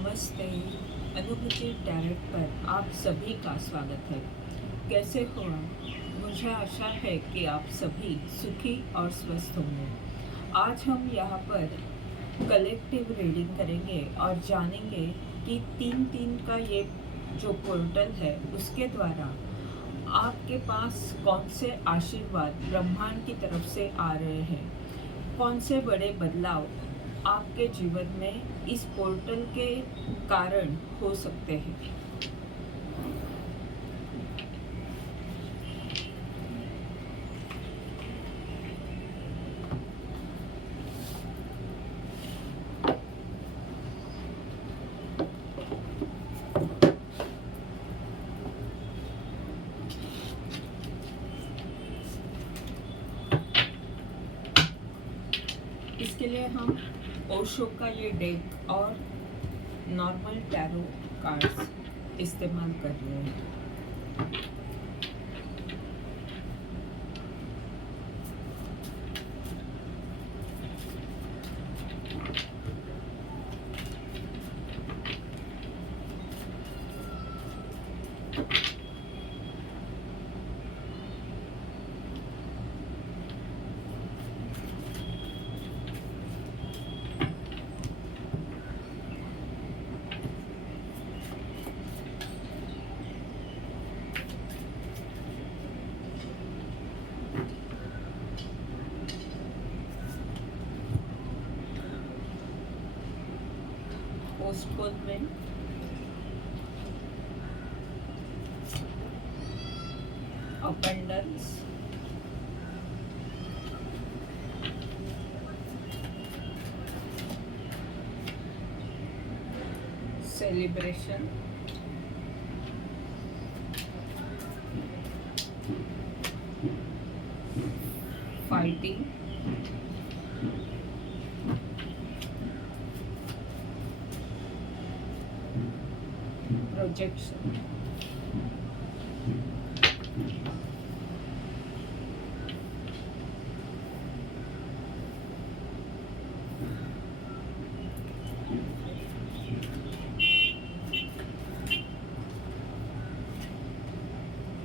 नमस्ते। अनुभूति टैरेट पर आप सभी का स्वागत है। कैसे हो आप? मुझे आशा है कि आप सभी सुखी और स्वस्थ होंगे। आज हम यहाँ पर कलेक्टिव रीडिंग करेंगे और जानेंगे कि 3-3 का ये जो पोर्टल है उसके द्वारा आपके पास कौन से आशीर्वाद ब्रह्मांड की तरफ से आ रहे हैं, कौन से बड़े बदलाव आपके जीवन में इस पोर्टल के कारण हो सकते हैं। इसके लिए हम ओशो का ये डेक और नॉर्मल टैरो कार्ड्स इस्तेमाल कर रहे हैं। Postponement, abundance, celebration, fighting, projection,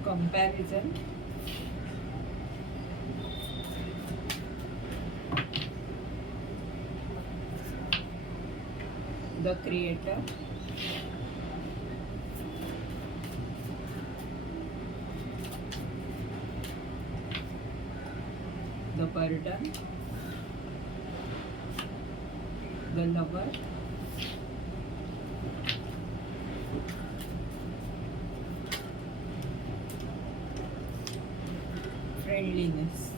comparison, the creator, the burden, the lover, friendliness.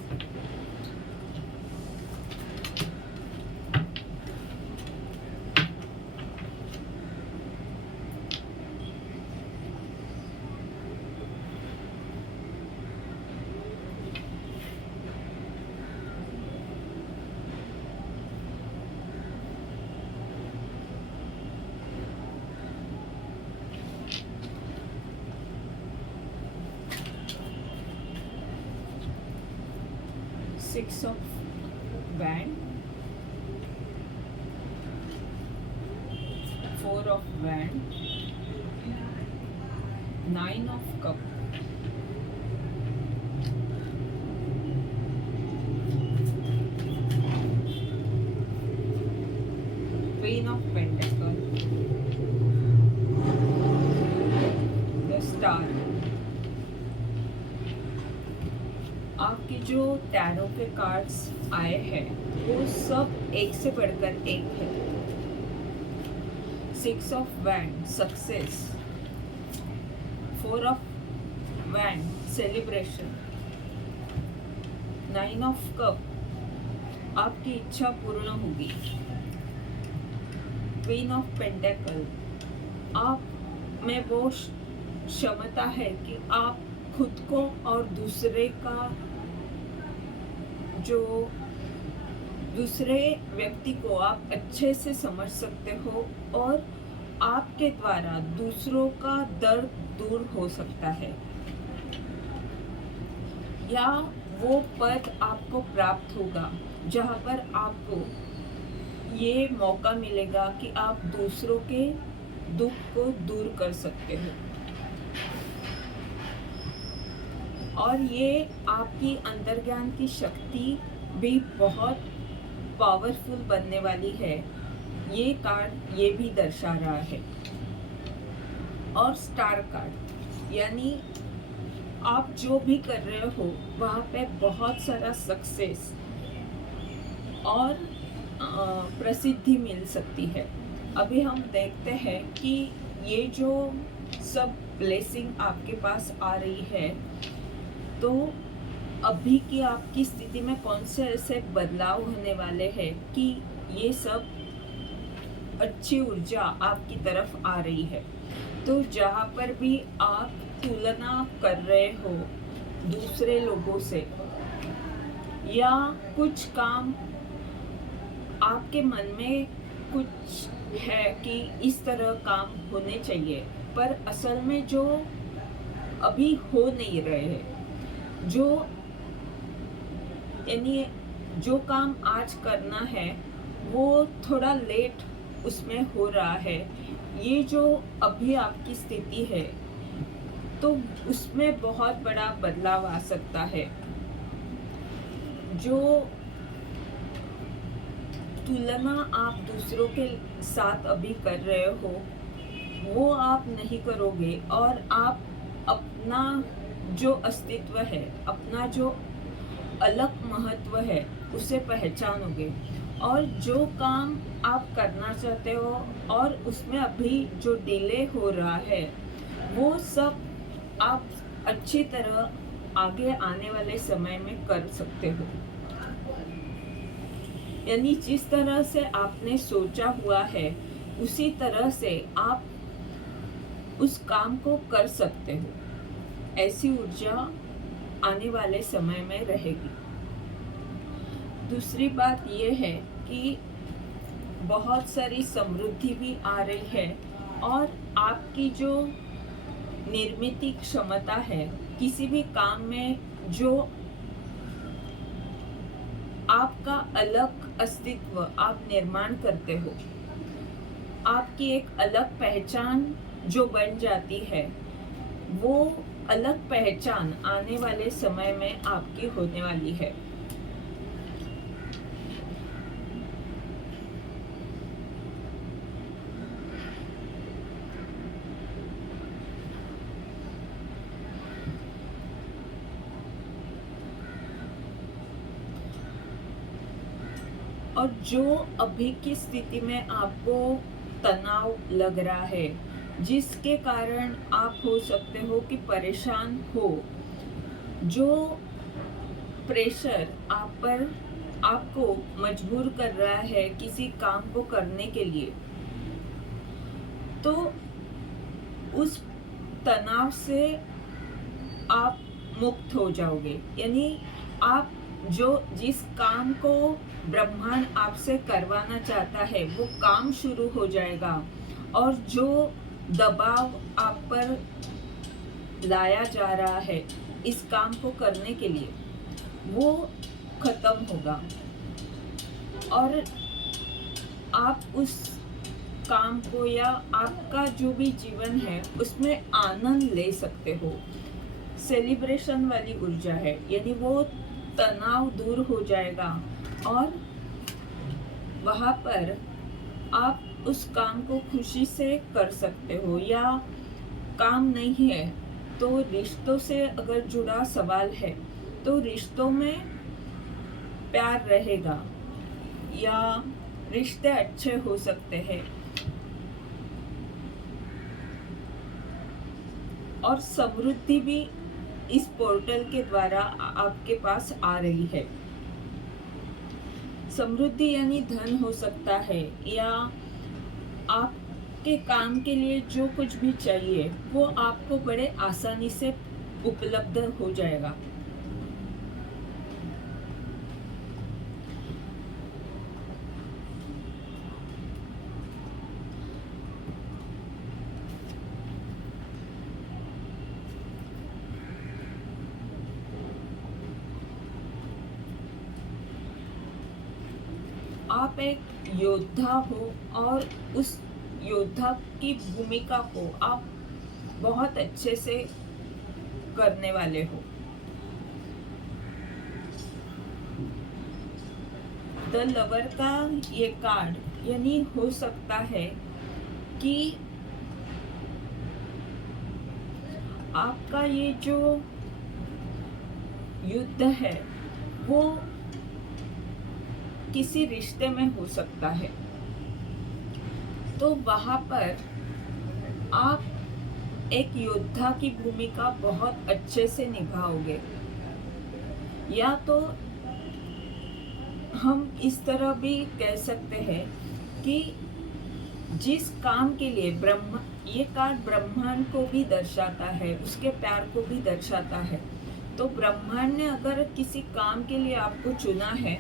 Six of Wands, Four of Wands, Nine of Cups, Queen of Pentacles, the Star। आपके जो tarot के cards आए हैं वो सब एक से बढ़कर एक है। Six of wand success, four of wand celebration, nine of cup आपकी इच्छा पूर्ण होगी, क्वीन ऑफ पेंटेकल आप में वो क्षमता है कि आप खुद को और दूसरे का जो दूसरे व्यक्ति को आप अच्छे से समझ सकते हो और आपके द्वारा दूसरों का दर्द दूर हो सकता है, या वो पद आपको प्राप्त होगा जहाँ पर आपको ये मौका मिलेगा कि आप दूसरों के दुख को दूर कर सकते हो, और ये आपकी अंतर्ज्ञान की शक्ति भी बहुत पावरफुल बनने वाली है। ये कार्ड ये भी दर्शा रहा है। और स्टार कार्ड यानी आप जो भी कर रहे हो वहाँ पे बहुत सारा सक्सेस और प्रसिद्धि मिल सकती है। अभी हम देखते हैं कि ये जो सब ब्लेसिंग आपके पास आ रही है, तो अभी की आपकी स्थिति में कौन से ऐसे बदलाव होने वाले हैं कि ये सब अच्छी ऊर्जा आपकी तरफ आ रही है। तो जहाँ पर भी आप तुलना कर रहे हो दूसरे लोगों से, या कुछ काम आपके मन में कुछ है कि इस तरह काम होने चाहिए, पर असल में जो अभी हो नहीं रहे हैं, जो यानी जो काम आज करना है वो थोड़ा लेट उसमें हो रहा है, ये जो अभी आपकी स्थिति है, तो उसमें बहुत बड़ा बदलाव आ सकता है। जो तुलना आप दूसरों के साथ अभी कर रहे हो वो आप नहीं करोगे, और आप अपना जो अस्तित्व है, अपना जो अलग महत्व है उसे पहचानोगे, और जो काम आप करना चाहते हो और उसमें अभी जो डिले हो रहा है वो सब आप अच्छी तरह आगे आने वाले समय में कर सकते हो। यानी जिस तरह से आपने सोचा हुआ है उसी तरह से आप उस काम को कर सकते हो। ऐसी ऊर्जा आने वाले समय में रहेगी। दूसरी बात यह है कि बहुत सारी समृद्धि भी आ रही है, और आपकी जो निर्मित क्षमता है किसी भी काम में, जो आपका अलग अस्तित्व आप निर्माण करते हो, आपकी एक अलग पहचान जो बन जाती है, वो अलग पहचान आने वाले समय में आपकी होने वाली है। और जो अभी की स्थिति में आपको तनाव लग रहा है, जिसके कारण आप हो सकते हो कि परेशान हो, जो प्रेशर आप पर आपको मजबूर कर रहा है किसी काम को करने के लिए, तो उस तनाव से आप मुक्त हो जाओगे। यानी आप जो जिस काम को ब्रह्मांड आपसे करवाना चाहता है वो काम शुरू हो जाएगा, और जो दबाव आप पर लाया जा रहा है इस काम को करने के लिए वो खत्म होगा, और आप उस काम को या आपका जो भी जीवन है उसमें आनंद ले सकते हो। सेलिब्रेशन वाली ऊर्जा है, यानी वो तनाव दूर हो जाएगा, और वहाँ पर आप उस काम को खुशी से कर सकते हो। या काम नहीं है तो रिश्तों से अगर जुड़ा सवाल है तो रिश्तों में प्यार रहेगा, या रिश्ते अच्छे हो सकते हैं, और समृद्धि भी इस पोर्टल के द्वारा आपके पास आ रही है। समृद्धि यानी धन हो सकता है, या आपके काम के लिए जो कुछ भी चाहिए वो आपको बड़े आसानी से उपलब्ध हो जाएगा। आप एक योद्धा हो और उस योद्धा की भूमिका को आप बहुत अच्छे से करने वाले हो। द लवर का ये कार्ड यानी हो सकता है कि आपका ये जो युद्ध है वो किसी रिश्ते में हो सकता है, तो वहां पर आप एक योद्धा की भूमिका बहुत अच्छे से निभाओगे। या तो हम इस तरह भी कह सकते हैं कि जिस काम के लिए ये कार्ड ब्रह्मांड को भी दर्शाता है, उसके प्यार को भी दर्शाता है। तो ब्रह्मांड ने अगर किसी काम के लिए आपको चुना है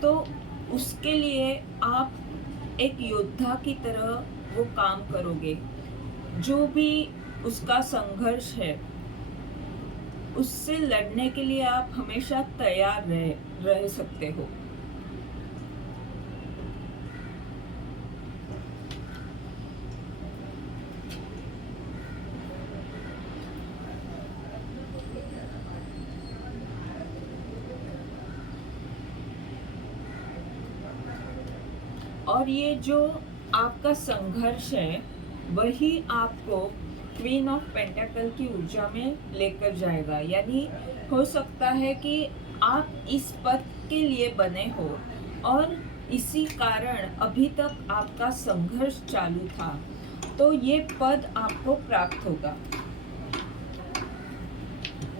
तो उसके लिए आप एक योद्धा की तरह वो काम करोगे। जो भी उसका संघर्ष है उससे लड़ने के लिए आप हमेशा तैयार रह सकते हो। और ये जो आपका संघर्ष है वही आपको क्वीन ऑफ पेंटाकल की ऊर्जा में लेकर जाएगा। यानी हो सकता है कि आप इस पद के लिए बने हो और इसी कारण अभी तक आपका संघर्ष चालू था, तो ये पद आपको प्राप्त होगा।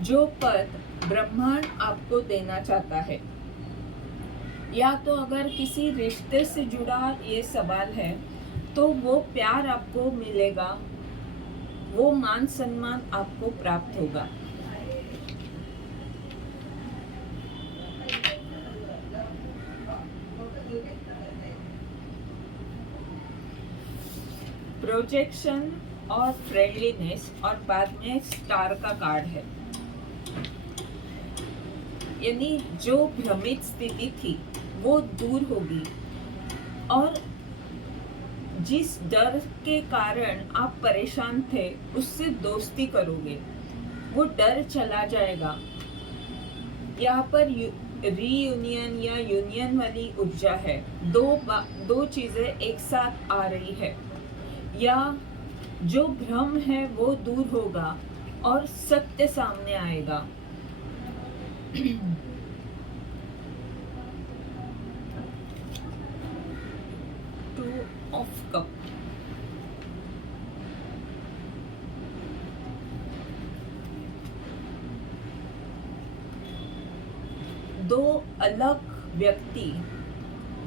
जो पद ब्रह्मांड आपको देना चाहता है, या तो अगर किसी रिश्ते से जुड़ा ये सवाल है तो वो प्यार आपको मिलेगा, वो मान सम्मान आपको प्राप्त होगा। प्रोजेक्शन और फ्रेंडलीनेस, और बाद में स्टार का कार्ड है। यानी जो भ्रमित स्थिति थी वो दूर होगी और जिस डर के कारण आप परेशान थे उससे दोस्ती करोगे, वो डर चला जाएगा। यहाँ पर रीयूनियन या यूनियन वाली ऊर्जा है। दो चीजें एक साथ आ रही है, या जो भ्रम है वो दूर होगा और सत्य सामने आएगा। टू ऑफ कप, दो अलग व्यक्ति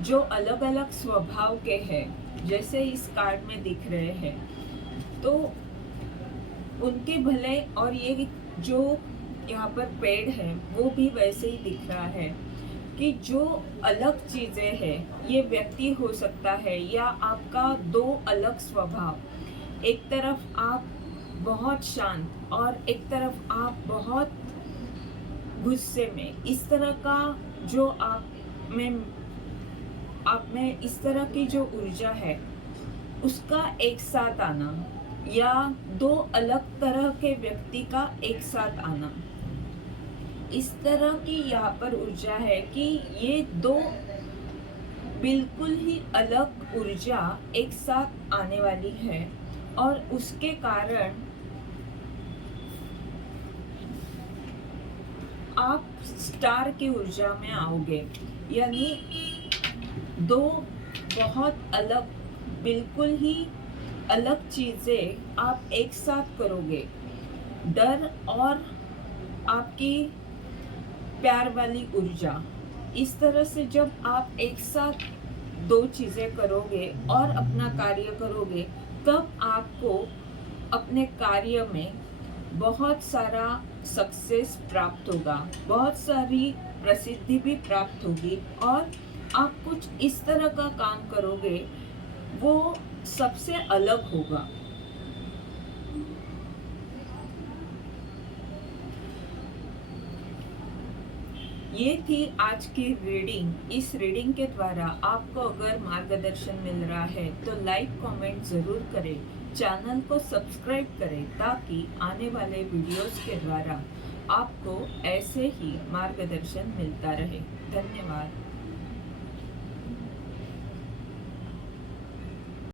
जो अलग अलग स्वभाव के हैं, जैसे इस कार्ड में दिख रहे हैं, तो उनके भले, और ये जो यहाँ पर पेड़ है वो भी वैसे ही दिख रहा है कि जो अलग चीजें हैं ये व्यक्ति हो सकता है, या आपका दो अलग स्वभाव। एक तरफ आप बहुत शांत और एक तरफ आप बहुत गुस्से में, इस तरह का जो आप में इस तरह की जो ऊर्जा है उसका एक साथ आना, या दो अलग तरह के व्यक्ति का एक साथ आना, इस तरह की यहाँ पर ऊर्जा है कि ये दो बिल्कुल ही अलग ऊर्जा एक साथ आने वाली है और उसके कारण आप स्टार की ऊर्जा में आओगे। यानी दो बहुत अलग, बिल्कुल ही अलग चीजें आप एक साथ करोगे। डर और आपकी प्यार वाली ऊर्जा, इस तरह से जब आप एक साथ दो चीजें करोगे और अपना कार्य करोगे, तब आपको अपने कार्य में बहुत सारा सक्सेस प्राप्त होगा, बहुत सारी प्रसिद्धि भी प्राप्त होगी, और आप कुछ इस तरह का काम करोगे वो सबसे अलग होगा। ये थी आज की रीडिंग। इस रीडिंग के द्वारा आपको अगर मार्गदर्शन मिल रहा है तो लाइक कमेंट ज़रूर करें, चैनल को सब्सक्राइब करें ताकि आने वाले वीडियोस के द्वारा आपको ऐसे ही मार्गदर्शन मिलता रहे। धन्यवाद।